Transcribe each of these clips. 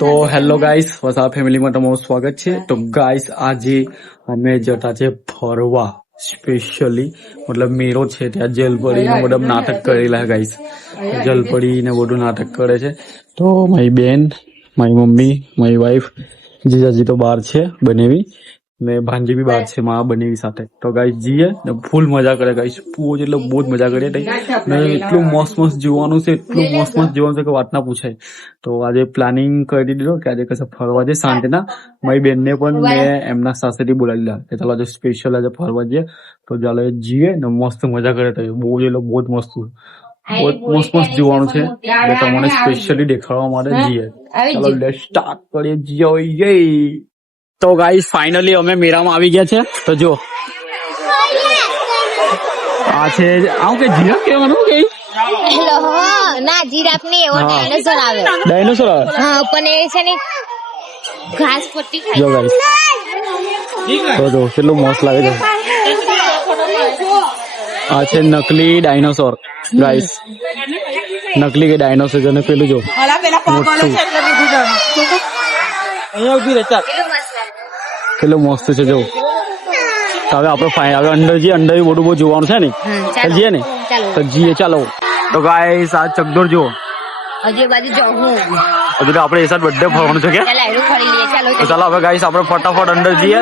તો hello guys, Vasa ફેમિલીમાં તમારું સ્વાગત છે. તો ગાઈસ આજે અમે જતા છે ફરવા, સ્પેશિયલી મતલબ મેળો છે ત્યાં જલપરી નું બધા નાટક કરેલા ગાઈસ. જલપરી ને બધું નાટક કરે છે. તો મારી બેન, મારી મમ્મી, મારી વાઈફ, જીજાજી તો બહાર છે બનેવી ને ભાંજી બી બહાર છે મારા બનેવી સાથે. તો ગાઈસ જઈએ ને ફૂલ મજા કરે ગાઈસ, બહુ જ એટલે બહુ જ મજા કરીએ ને એટલું મસ્ત મસ્ત જોવાનું છે, એટલું મસ્ત મસ્ત જોવાનું છે કે વાત ના પૂછાય. તો આજે પ્લાનિંગ કરી દીધો કે આજે કશે ફરવા જઈએ શાંતિના. મારી બેનને પણ મેં એમના સાસરેથી બોલાવી લીધા કે ચાલો આજે સ્પેશિયલ આજે ફરવા જઈએ. તો ચાલો જઈએ ને મસ્ત મજા કરે. તો બહુ જ એટલે બહુ જ મસ્ત મસ્ત મસ્ત જોવાનું છે એટલે તમને સ્પેશિયલી દેખાડવા માટે જઈએ. ચાલો લેટ્સ સ્ટાર્ટ કરીએ. જઈએ. તો ગાઈસ ફાઇનલી અમે મેળામાં આવી ગયા છે. તો જો આ છે આવું કે જીરાફ કેવાનું કે ના જીરાફ નહીં, એવો ડાયનોસોર આવે. ડાયનોસોર આવે? હા, પણ એ છે ને ઘાસ પટ્ટી ખાય. જો ગાઈસ તો જો કેટલું મસ્ત લાગે છે. આ છે નકલી ડાયનોસોર ગાઈસ, નકલી કે ડાયનોસોર છે. અને પેલું જો મોટું કેટલું મસ્ત છે. જો હવે આપડે હવે અંદર જઈએ, અંદર બધું બહુ જોવાનું છે ને, જઈએ ને તો જઈએ. ચાલો. તો ગાઈસ આ ચકડોળ જુઓ, હજી બાજુ જાઉં હજુ તો આપણે એ સાથ બધે ફરવાનું છે કે. તો ચાલો હવે ગાઈસ આપણે ફટાફટ અંદર જઈએ.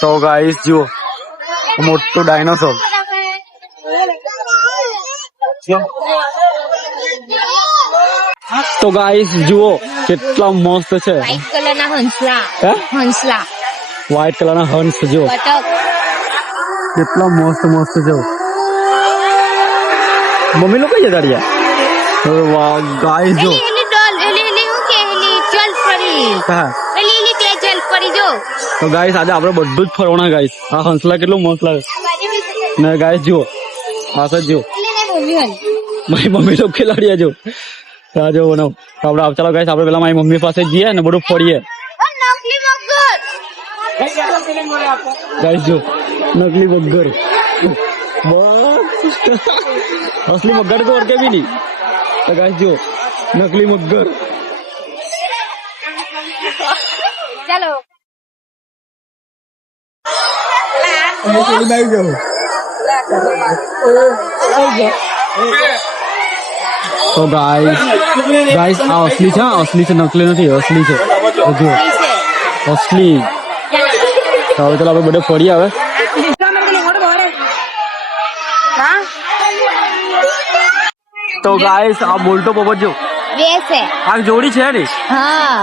તો ગાઈસ જુઓ મોટું ડાયનોસોર. તો ગાઈસ જુઓ કેટલા મસ્ત છે. વ્હાઈટ કલર ના હંસલા. હંસલા વ્હાઈટ કલર ના હંસ જો કેટલા મસ્ત મસ્ત છે. મમ્મી લોકો કઈ જતા રહ્યા? વાહ ગાઈસ જો તો ગાઈસ આજે આપણે બધું જ ફરવાના ગાઈસ. આ હંસલા કેટલું મસ્ત લાગે ને ગાઈસ જુઓ આ સર જુઓ મારી મમ્મી લોકો ખેલાડ્યા જો આ જો આપણે ચાલો ગાઈસ આપણે પેલા મારી મમ્મી પાસે જઈએ ને બધું ફરીએ. ગાઈસ જો નકલી મગર, असली मगर तो और के भी नहीं. तो गाइस जो नकली मगर. चलो तो गाइस आ असली છે, असली છે, નકલી નથી, असली છે. જો असली. તો હવે ચાલો આપણે બધે ફરી આવે. તો ગાઈસ આ બોલતો પોપટ જો બે છે. આ જોડી છે ને? હા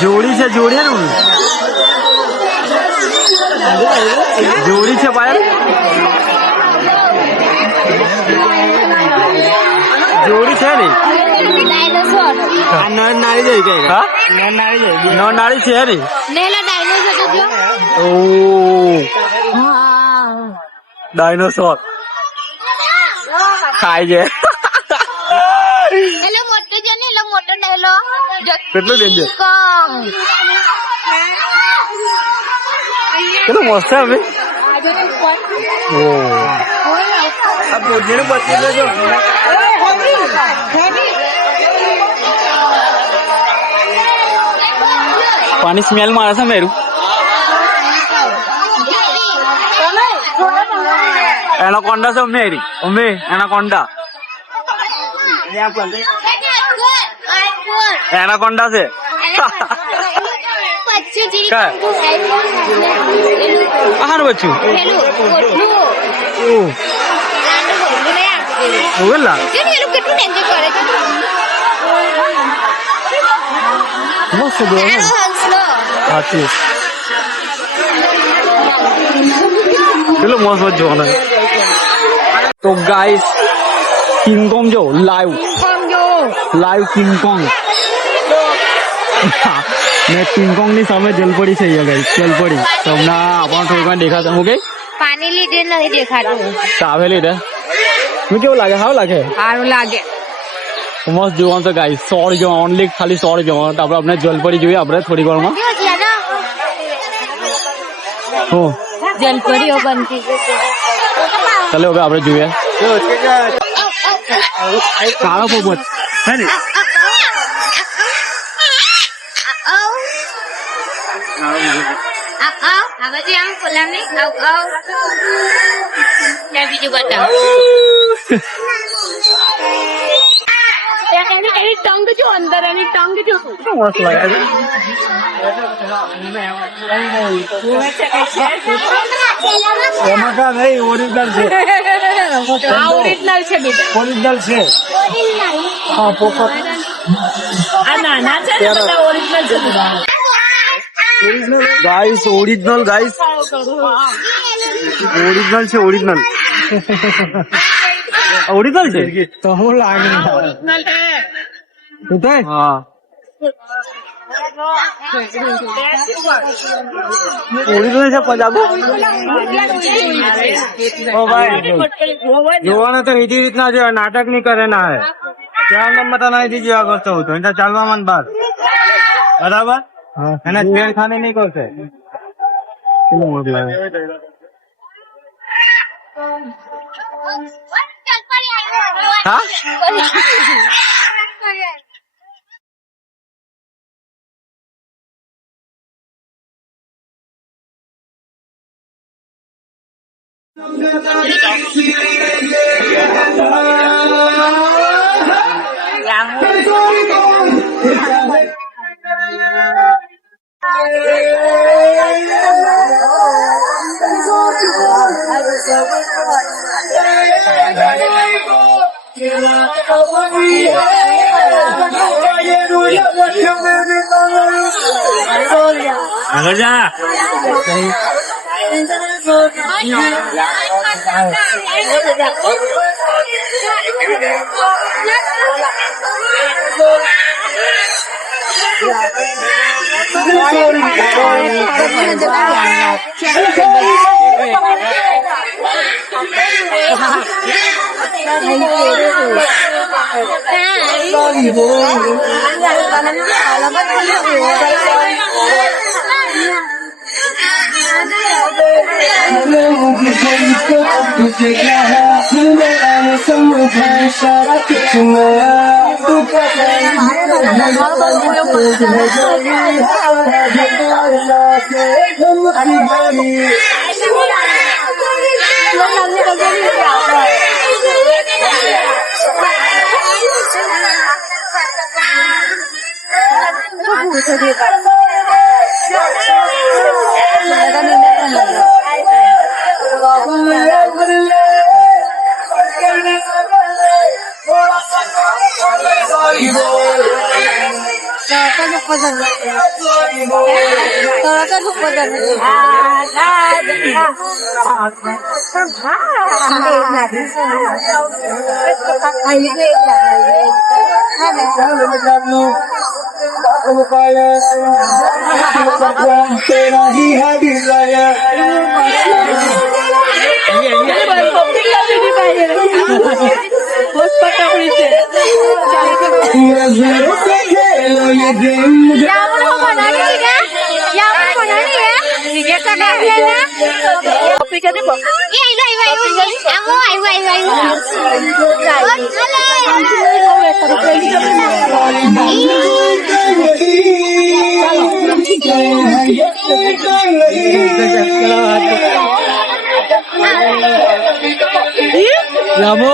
જોડી છે, જોડી ને જોડી છે પાયલ, જોડી છે ને? ડાયનોસોર. નાળી જાય કે નાળી છે ને? નેલા ડાયનોસોર તો જો. ઓ હા ડાયનોસોર ખાય છે. એલો મોટો છે ને, એલો મોટો ડાયલો કેટલું ડેન્જર, કોંગ. કેટલું મસ્ત છે. હવે ઓ આ બોડીને બતાવી દેજો. પાણી સ્મેલ મારે છે મેરું. એનાકોન્ડા છે મેરી, અમે એનાકોન્ડા, એનાકોન્ડા છે. આહાર બચ્ચું ઓલા મસ્ત સાચું કેટલું મસ્ત મસ્ત જોવાનું. તો ગાઈસ કિંગકોંગ જો લાઈવ કિંગકોંગ ને કિંગકોંગ ની સામે જલપરી છે ગાઈસ, જલપરી. તો હમણાં આપણને થોડીક દેખાશે. હું કઈ પાણી લીધે નથી દેખાતું. ચાવે લીધે મેં કેવું લાગે? સારું લાગે, સારું લાગે. મસ્ત જોવાનું છે ગાઈસ. 100 જોવા, ઓનલી ખાલી 100 જોવાનું. તો આપણે જલપરી જોઈએ આપણે થોડીક વારમાં. જલપરીઓ બનતી છે. ચાલો હવે આપણે જોઈએ. કાળો પોપટ હે ને આવાજી આમ ખોલા નહીં આવ ત્યાં બીજું બતાવ એની ટંગ જો અંદર એની ટંગ જો મસ્ત લાગે છે. એમાં કા નહીં ઓરિજિનલ છે આ ઓરિજિનલ છે બેટા ઓરિજિનલ છે હા પોપટ આ નાના છે ને બધા ઓરિજિનલ છે ગાઈસ ઓરિજિનલ ગાઈસ ઓરિજિનલ છે ઓરિજિનલ ઓરિજિનલ છે તો હું લાગે ઓરિજિનલ છે હા ઓરિજિનલ છે પંજાબ ઓ ભાઈ જોવાના તો એવી રીતના છે નાટક નહીં કરે ના હે ત્યાં નંબર તો નહીં જેવા કરતો હતો એટલે ચાલવા મન બાર બરાબર એને છેડખાની નહીં કરશે કેટલું મોટું લાગે હા આગળ જા Lamo?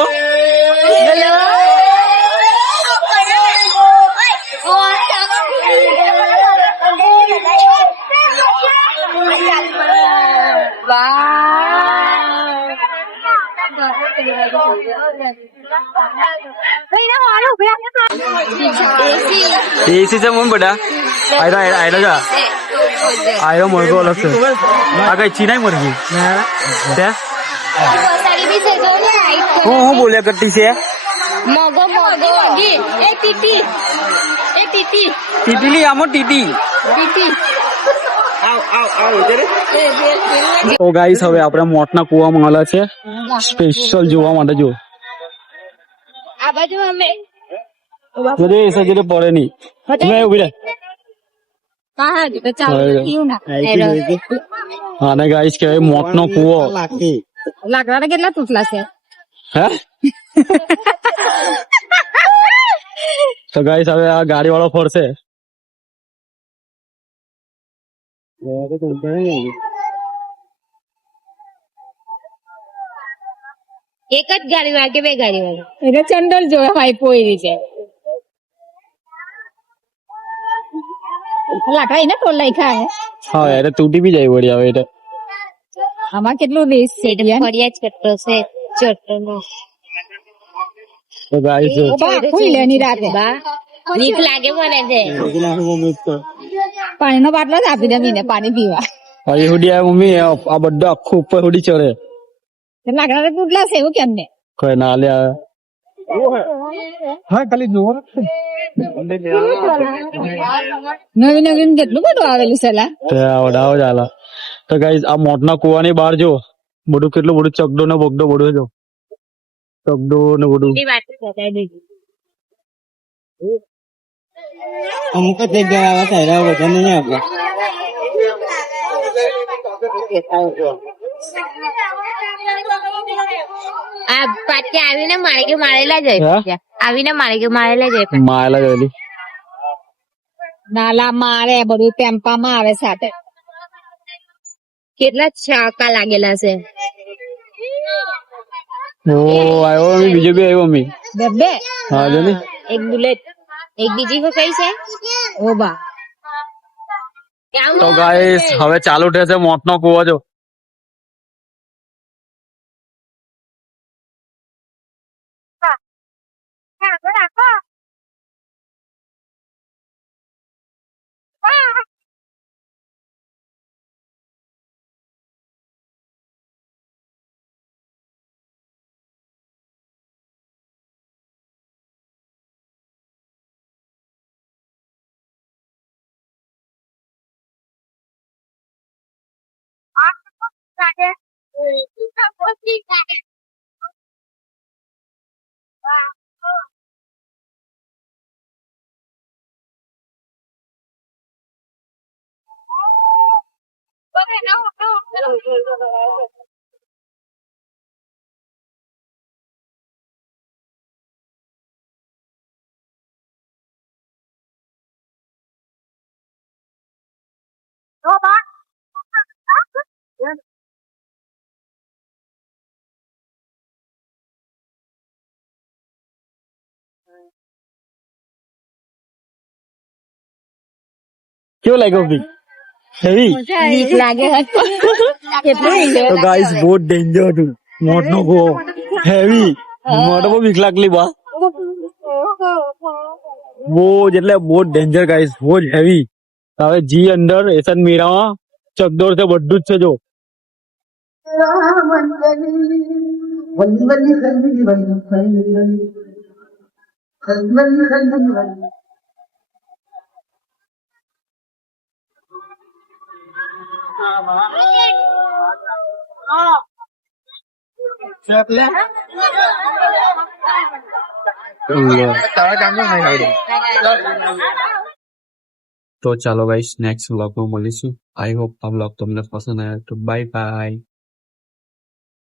एसी से मन बड़ा आयरा आयरा आयरा जा आयरा मुर्गो अलग से आगे चीना ही मुर्गी क्या હું બોલ્યા કરતી છે મગો મગો એ ટીટી ટીટીલી આમો ટીટી તો ગાઈસ હવે આપણે મોટના કુવામાં આલા છે સ્પેશિયલ જોવા માટે જો આ બાજુ અમે જોજે સજરે પડે નહીં મેં ઉભી રહે હા તો ચાલો પીવું ના અને ગાઈસ કહેવાય મોટનો કુવો લાકડા કેટલા તૂટલા છે હે તો ગાઈસ હવે આ ગાડી વાળો ફરશે. એક જ ગાડી વાગે બે ગાડી વાગે એટલે ચંડલ જોવે ભાઈ પોઈ છે લાકડા ને ટોલ લઈ ખાય હા યાર તૂટી બી જાય વળી હવે એટલે આમાં કેટલું રેસ છે ફરિયા જ કરતો છે ચોટો નો તો ગાઈસ ખુઈ લેની રાતે બીક લાગે મને છે પાણીનો બાટલો જ આપી દે મીને પાણી પીવા હવે હુડી આ મમ્મી આ બધું આખું ઉપર હુડી ચડે લાકડા તૂટલા છે એવું કેમ ને કઈ ના લે હા ખાલી જોવો નવીન નવીન કેટલું બધું આવેલું છે લા વડાવો ચાલે તો ગાઈસ આ મોટના કુવાની બહાર જો બધું કેટલું બધું ચગડો ને બગડો બધું જો ચગડો ને બધું અમુક જ જગ્યાએ આવા તારા બધા નહીં આપે આ પાછી આવીને મારેલા જાય આવીને મારેલા જાય માયેલા જોયેલી નાલા મારે બધું ટેમ્પામાં આવે સાથે કેટલા છાકા લાગેલા છે ઓ આવ્યો મમ્મી બીજો બી આવ્યો મમ્મી બે હા જો ને એક બુલેટ એક બીજી કઈ છે ઓ બા તો ગાઈસ હવે ચાલુ થશે મોટનો કૂવો જો કેવો લાગ્યો બી હેવી બીક લાગે કેટલું તો ગાઈસ બહુ ડેન્જર હતું મોટનો કૂવો હેવી મોટો બહુ બીક લાગલી બા બહુ જ એટલે બહુ ડેન્જર ગાઈસ બહુ જ હેવી હવે જી અંદર એસન મીરામાં ચકડોળ છે બધું જ છે જો તો ચાલો ગાઈસ નેક્સ્ટ વ્લોગમાં મળીશું આઈ હોપ આ વ્લોગ તમને પસંદ આવ્યો તો બાય બાય